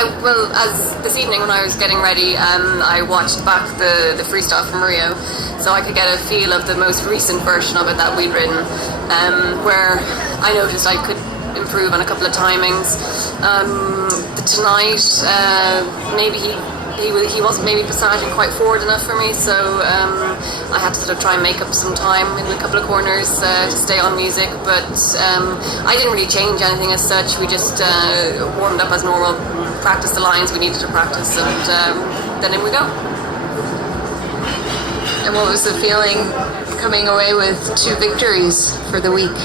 Well, as this evening when I was getting ready, I watched back the freestyle from Rio, so I could get a feel of the most recent version of it that we'd written, where I noticed I could improve on a couple of timings. Tonight, maybe he wasn't maybe passaging quite forward enough for me, so I had to sort of try and make up some time in a couple of corners to stay on music, but I didn't really change anything as such. We just warmed up as normal, practiced the lines we needed to practice, and then in we go. And what was the feeling coming away with 2 victories for the week?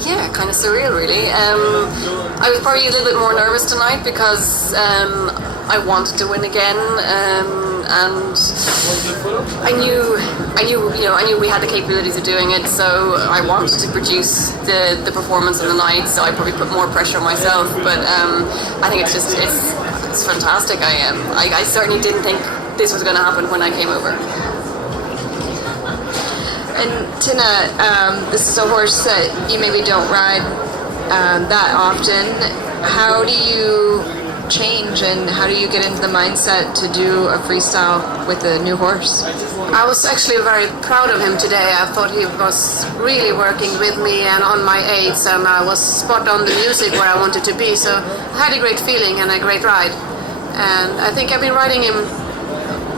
Yeah, kind of surreal, really. I was probably a little bit more nervous tonight because I wanted to win again, and I knew we had the capabilities of doing it. So I wanted to produce the performance of the night. So I probably put more pressure on myself. But I think it's fantastic. I certainly didn't think this was going to happen when I came over. And Tinne, this is a horse that you maybe don't ride that often. How do you change and how do you get into the mindset to do a freestyle with a new horse? I was actually very proud of him today. I thought he was really working with me and on my aids, and I was spot on the music where I wanted to be. So I had a great feeling and a great ride. And I think I've been riding him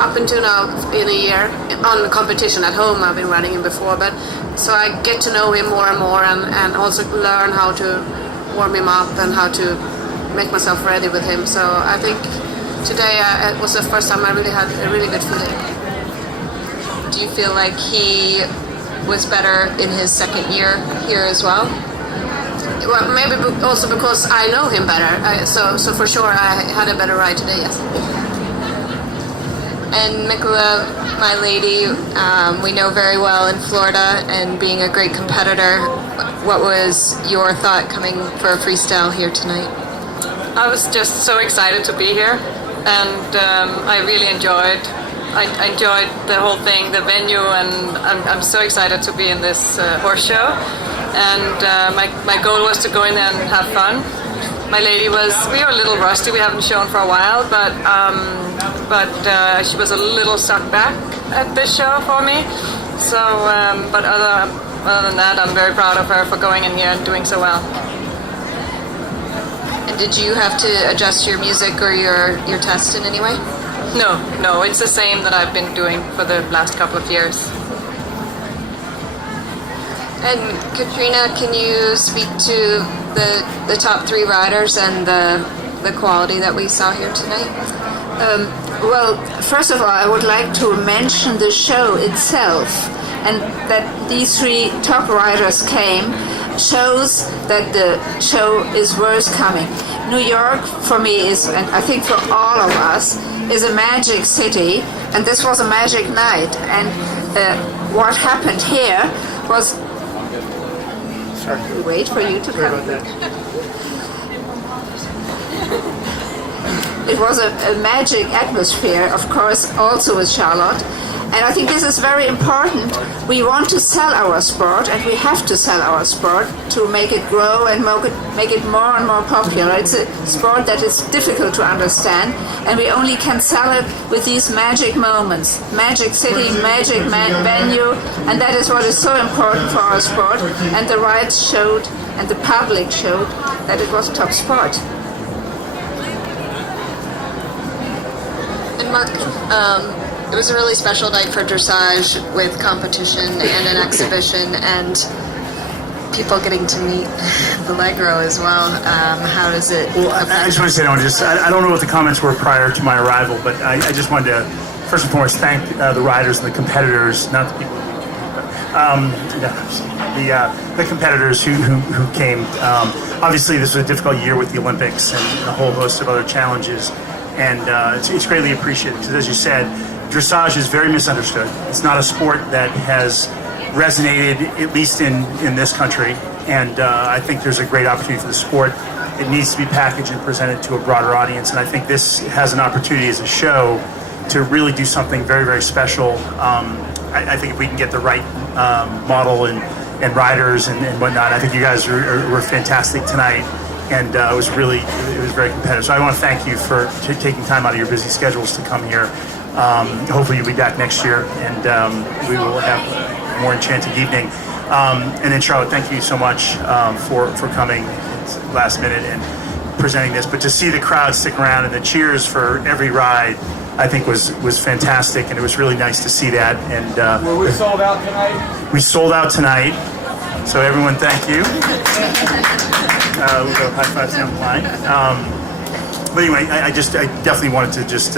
up until now in a year. On the competition at home I've been riding him before, but so I get to know him more and more, and also learn how to warm him up and how to make myself ready with him. So I think today it was the first time I really had a really good feeling. Do you feel like he was better in his second year here as well? Well, maybe also because I know him better. So for sure I had a better ride today, yes. And Nicola, my lady, we know very well in Florida, and being a great competitor, what was your thought coming for a freestyle here tonight? I was just so excited to be here, and I really enjoyed the whole thing, the venue, and I'm so excited to be in this horse show. And my goal was to go in there and have fun. My lady we were a little rusty, we haven't shown for a while, but she was a little stuck back at this show for me. So, but other than that, I'm very proud of her for going in here and doing so well. And did you have to adjust your music or your test in any way? No, it's the same that I've been doing for the last couple of years. And Katrina, can you speak to the top 3 riders and the quality that we saw here tonight? Well, first of all, I would like to mention the show itself, and that these 3 top riders came shows that the show is worth coming. New York, for me, is, and I think for all of us, is a magic city, and this was a magic night. And what happened here was... Sorry, we wait for you to come. It was a magic atmosphere, of course, also with Charlotte. And I think this is very important. We want to sell our sport, and we have to sell our sport to make it grow and make it more and more popular. It's a sport that is difficult to understand, and we only can sell it with these magic moments. Magic city, magic venue, and that is what is so important for our sport. And the rides showed, and the public showed, that it was top sport. And Mark, it was a really special night for dressage with competition and an exhibition and people getting to meet the Allegro as well. How does it... Well, I just want to say, I don't know what the comments were prior to my arrival, but I just wanted to, first and foremost, thank the riders and the competitors, not the people the competitors who came. Obviously, this was a difficult year with the Olympics and a whole host of other challenges, and it's greatly appreciated because, as you said, dressage is very misunderstood. It's not a sport that has resonated, at least in this country, and I think there's a great opportunity for the sport. It needs to be packaged and presented to a broader audience, and I think this has an opportunity as a show to really do something very, very special. I think if we can get the right model and riders and whatnot, I think you guys were fantastic tonight. and it was very competitive. So I want to thank you for taking time out of your busy schedules to come here. Hopefully you'll be back next year, and we will have a more enchanting evening. And then Charlotte, thank you so much for coming last minute and presenting this. But to see the crowd stick around and the cheers for every ride, I think was fantastic, and it was really nice to see that. And were we sold out tonight? We sold out tonight, so everyone, thank you. We'll go high fives down the line. But anyway, I definitely wanted to just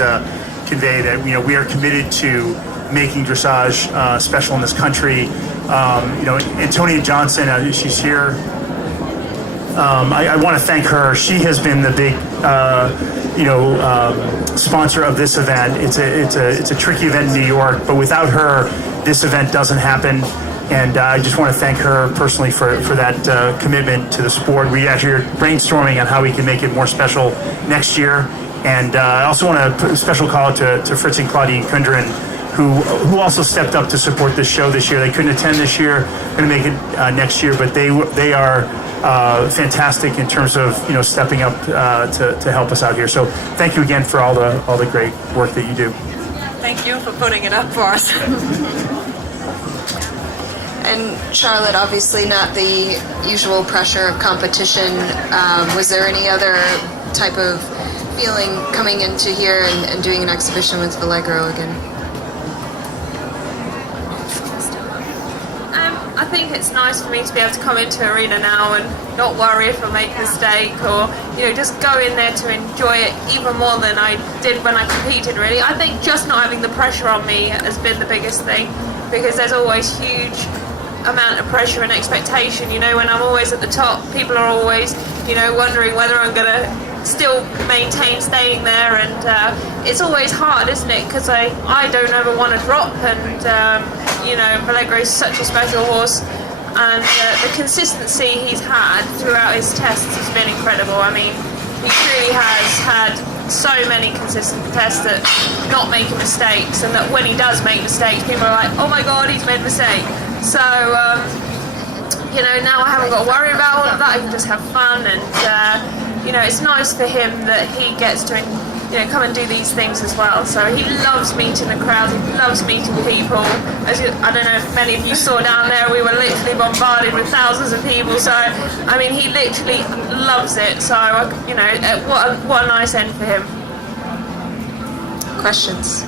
convey that we are committed to making dressage special in this country. Antonia Johnson, she's here. I want to thank her. She has been the big, sponsor of this event. It's a tricky event in New York, but without her, this event doesn't happen. And I just want to thank her personally for that commitment to the sport. We actually are brainstorming on how we can make it more special next year. And I also want to put a special call out to Fritz and Claudine Kundren, who also stepped up to support this show this year. They couldn't attend this year, going to make it next year, but they are fantastic in terms of stepping up to help us out here. So thank you again for all the great work that you do. Thank you for putting it up for us. And Charlotte, obviously not the usual pressure of competition. Was there any other type of feeling coming into here and doing an exhibition with Allegro again? I think it's nice for me to be able to come into arena now and not worry if I make a mistake, or just go in there to enjoy it even more than I did when I competed. Really, I think just not having the pressure on me has been the biggest thing, because there's always huge amount of pressure and expectation. When I'm always at the top, people are always wondering whether I'm going to still maintain staying there, and it's always hard, isn't it? Because I don't ever want to drop, and Allegro is such a special horse, and the consistency he's had throughout his tests has been incredible. I mean, he truly has had so many consistent tests that not making mistakes, and that when he does make mistakes, people are like, oh my god, he's made a mistake. So now I haven't got to worry about all of that. I can just have fun, and it's nice for him that he gets to come and do these things as well. So he loves meeting the crowd, he loves meeting people. I don't know if many of you saw down there, we were literally bombarded with thousands of people. So I mean, he literally loves it. So what a nice end for him. Questions?